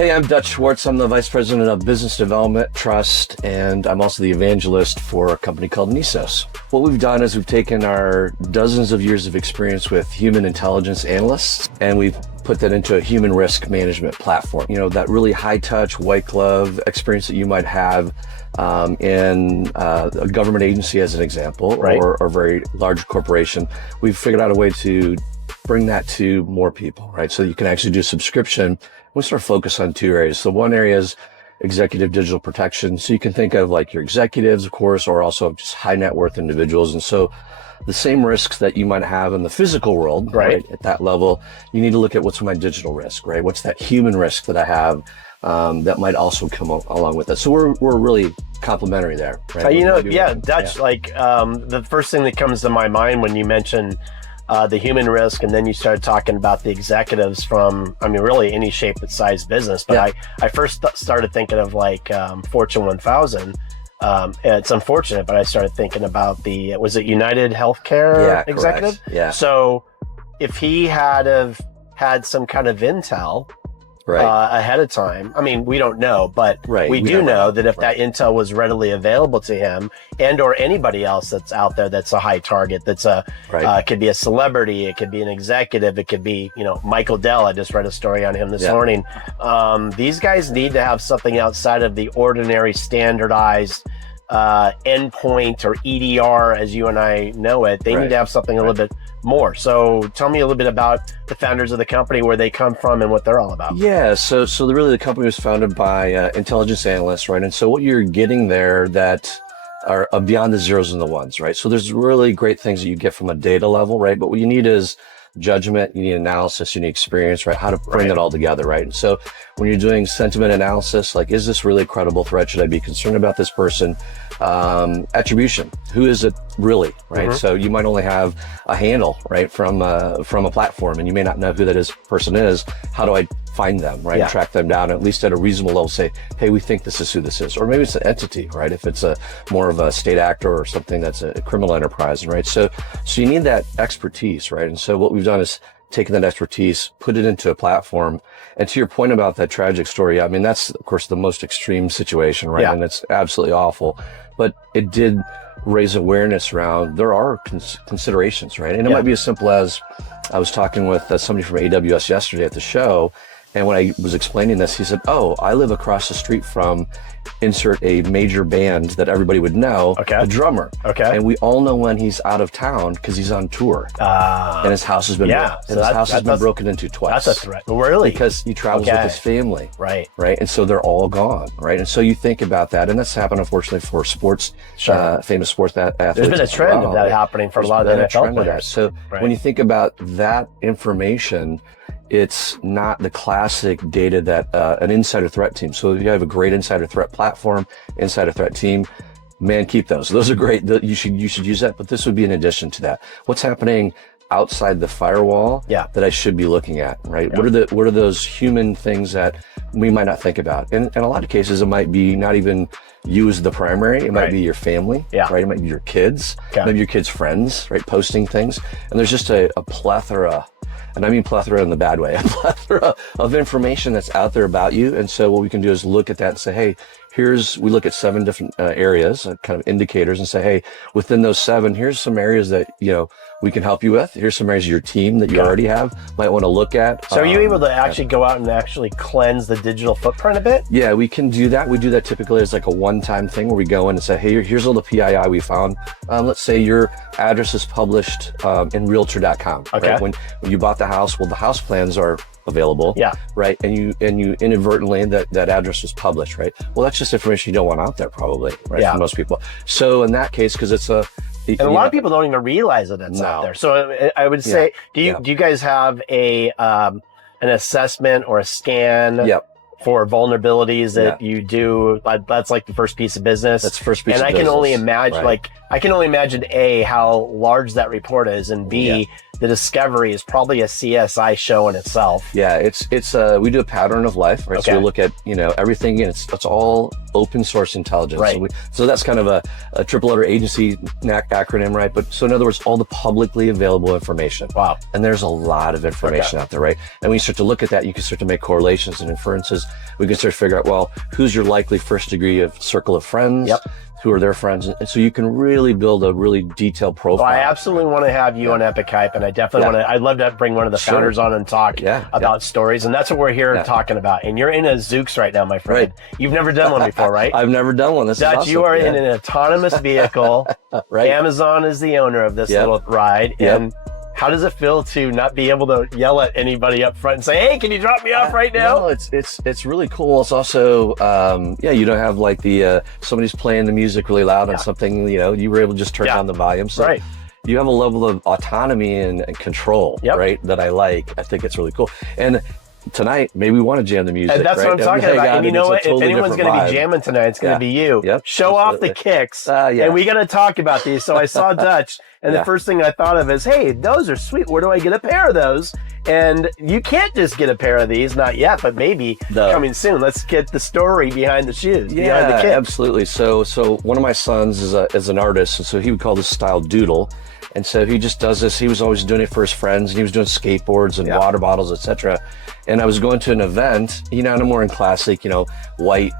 Hey, I'm Dutch Schwartz. I'm the Vice President of Business Development, Trust, and I'm also the evangelist for a company called Nisos. What we've done is we've taken our dozens of years of experience with human intelligence analysts, and we've put that into a human risk management platform. You know, that really high-touch, white glove experience that you might have in a government agency, as an example, right, or a very large corporation. We've figured out a way to bring that to more people, right? So you can actually do subscription. We sort of focus on two areas. So one area is executive digital protection. So you can think of like your executives, of course, or also just high net worth individuals. And so the same risks that you might have in the physical world, right? At that level, you need to look at what's my digital risk, right? What's that human risk that I have that might also come along with it. So we're really complementary there, right? You know, yeah, Dutch, like the first thing that comes to my mind when you mention the human risk, and then you started talking about the executives from, I mean, really any shape and size business. But I first started thinking of like Fortune 1000. It's unfortunate, but I started thinking about was it United Healthcare executive? Correct. Yeah. So if he had some kind of intel ahead of time, I mean, we don't know, but we do know that if that intel was readily available to him and or anybody else that's out there that's a high target, that's it could be a celebrity, it could be an executive, it could be, you know, Michael Dell. I just read a story on him this morning. These guys need to have something outside of the ordinary standardized endpoint or EDR as you and I know it. They need to have something a little bit more. So tell me a little bit about the founders of the company, where they come from and what they're all about. Yeah, so really the company was founded by intelligence analysts, right? And so what you're getting there that are beyond the zeros and the ones, right? So there's really great things that you get from a data level, right? But what you need is judgment, you need analysis, you need experience, right? How to bring that all together, right? And so when you're doing sentiment analysis, like, is this really a credible threat? Should I be concerned about this person? Attribution, who is it really, right? So you might only have a handle, right, from a platform, and you may not know who that person is. How do I find them, right? Track them down, at least at a reasonable level, say, hey, we think this is who this is. Or maybe it's an entity, right? If it's more of a state actor or something that's a criminal enterprise, right? So you need that expertise, right? And so what we've done is taken that expertise, put it into a platform. And to your point about that tragic story, I mean, that's of course the most extreme situation, right? And it's absolutely awful, but it did raise awareness around there are considerations, right? And it might be as simple as, I was talking with somebody from AWS yesterday at the show, and when I was explaining this, he said, oh, I live across the street from insert a major band that everybody would know, a drummer. And we all know when he's out of town because he's on tour. And his house has been broken into twice. That's a threat. Really? Because he travels with his family. Right. And so they're all gone, right? And so you think about that, and that's happened, unfortunately, for sports, famous sports athletes. There's been a trend of that happening for a lot of the NFL players. So when you think about that information, it's not the classic data that an insider threat team. So if you have a great insider threat platform, insider threat team, man, keep those. Those are great. You should use that. But this would be in addition to that. What's happening outside the firewall that I should be looking at, right? What are those human things that we might not think about? And in a lot of cases, it might be not even you as the primary. It might be your family, right? It might be your kids, maybe your kids' friends, right? Posting things. And there's just a plethora, and I mean plethora in the bad way, a plethora of information that's out there about you. And so what we can do is look at that and say, hey, we look at 7 different areas, kind of indicators, and say, hey, within those 7, here's some areas that, you know, we can help you with. Here's some areas of your team that you already have, might want to look at. So are you able to actually go out and actually cleanse the digital footprint a bit? Yeah, we can do that. We do that typically as like a one-time thing where we go in and say, hey, here's all the PII we found. Let's say your address is published in realtor.com. Right? When you bought the house, well, the house plans are available, right? And you inadvertently that address was published, right? Well, that's just information you don't want out there, probably, right? For most people. So in that case, because it's and a lot of people don't even realize that it's out there. So I would say, do you guys have an assessment or a scan for vulnerabilities that you do? That's like the first piece of business. That's the first piece of business. And I can only imagine, like, I can only imagine A, how large that report is, and B, the discovery is probably a CSI show in itself. Yeah, it's we do a pattern of life, right? So we look at, everything, and it's all open source intelligence. Right. So that's kind of a triple letter agency acronym, right? But so in other words, all the publicly available information. Wow. And there's a lot of information out there, right? And when you start to look at that, you can start to make correlations and inferences. We can start to figure out, well, who's your likely first degree of circle of friends? Yep. Who are their friends, and so you can really build a really detailed profile. Well, I absolutely want to have you on epichype, and I definitely want to. I'd love to bring one of the founders on and talk about stories, and that's what we're here talking about. And you're in a Zoox right now, my friend. Right. You've never done one before, right? I've never done one. This Dutch, is awesome. You are in an autonomous vehicle. Right. Amazon is the owner of this little ride, and how does it feel to not be able to yell at anybody up front and say, "Hey, can you drop me off right now?" No, it's really cool. It's also, you don't have like the somebody's playing the music really loud on something. You were able to just turn down the volume. So you have a level of autonomy and control, right? That I like. I think it's really cool. And tonight, maybe we want to jam the music. And that's what I'm talking about. And you know what? If anyone's going to be jamming tonight, it's going to be you. Yep, Show off the kicks. And we got to talk about these. So I saw Dutch, and the first thing I thought of is, hey, those are sweet. Where do I get a pair of those? And you can't just get a pair of these, not yet, but maybe coming soon. Let's get the story behind the shoes, behind the kicks. Absolutely. So one of my sons is an artist, and so he would call this style doodle. And so he just does this. He was always doing it for his friends, and he was doing skateboards and water bottles, etc. And I was going to an event, and I'm more in classic, white,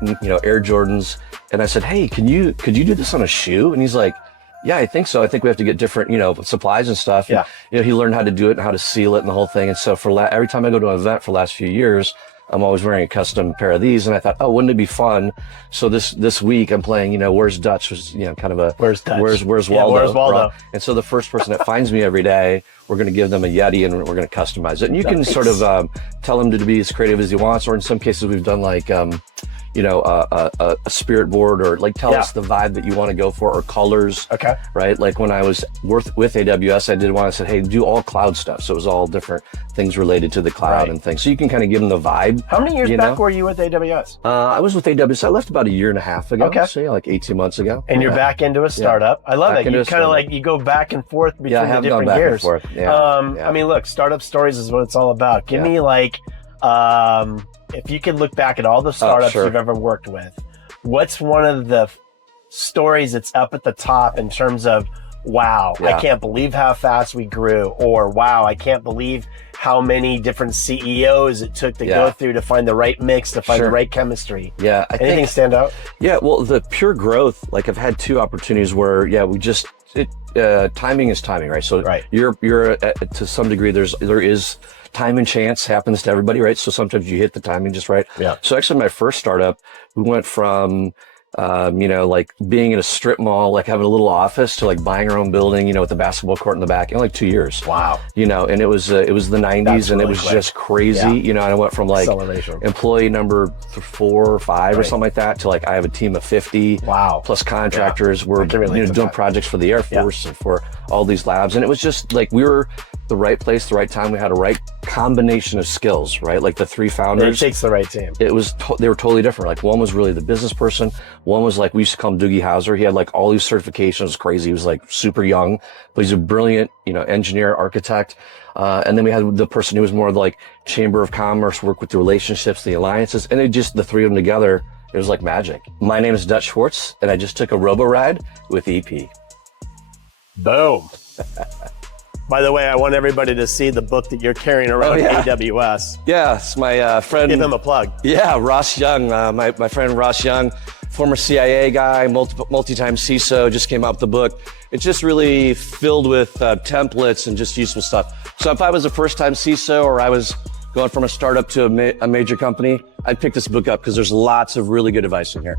Air Jordans. And I said, hey, could you do this on a shoe? And he's like, yeah, I think so. I think we have to get different, supplies and stuff. Yeah. And, he learned how to do it and how to seal it and the whole thing. And so every time I go to an event for the last few years, I'm always wearing a custom pair of these. And I thought, oh, wouldn't it be fun? So this week I'm playing, Where's Dutch? Was, kind of a, Where's Dutch? Where's Waldo? Yeah, Where's Waldo? And so the first person that finds me every day, we're going to give them a Yeti and we're going to customize it. And you can sort of tell him to be as creative as he wants. Or in some cases we've done like, a spirit board, or like tell us the vibe that you want to go for, or colors. Okay. Right. Like when I was with AWS, I did want to say, hey, do all cloud stuff. So it was all different things related to the cloud and things. So you can kind of give them the vibe. How many years back were you with AWS? I was with AWS. I left about 1.5 years ago. Okay. So like 18 months ago. And you're back into a startup. I love it. You kind of like, you go back and forth between the different gears. I mean, look, startup stories is what it's all about. Give me like, if you could look back at all the startups you've ever worked with, what's one of the stories that's up at the top in terms of, wow, I can't believe how fast we grew, or wow, I can't believe how many different CEOs it took to go through to find the right mix, to find the right chemistry? Yeah. Anything stand out? Yeah, well, the pure growth, like I've had 2 opportunities where, timing is timing, right? So you're to some degree, there is time and chance happens to everybody, right? So sometimes you hit the timing just right. Yeah. So actually my first startup, we went from, like being in a strip mall, like having a little office, to like buying our own building, with the basketball court in the back in like 2 years. Wow. And it was the 90s, and it was just crazy, and I went from like employee number 4 or 5 or something like that to like I have a team of 50 plus contractors. We're doing projects for the Air Force and for all these labs, and it was just like we were the right place, the right time. We had a right combination of skills, right? Like the 3 founders. It takes the right team. It was they were totally different. Like one was really the business person. One was like, we used to call him Doogie Howser. He had like all these certifications, crazy. He was like super young, but he's a brilliant, engineer, architect. And then we had the person who was more like Chamber of Commerce, work with the relationships, the alliances, and the 3 of them together, it was like magic. My name is Dutch Schwartz, and I just took a robo ride with EP. Boom. By the way, I want everybody to see the book that you're carrying around AWS. Yeah, it's my friend. Give him a plug. Yeah, Ross Young, my friend Ross Young, former CIA guy, multi-time CISO, just came out with the book. It's just really filled with templates and just useful stuff. So if I was a first-time CISO, or I was going from a startup to a major company, I'd pick this book up because there's lots of really good advice in here.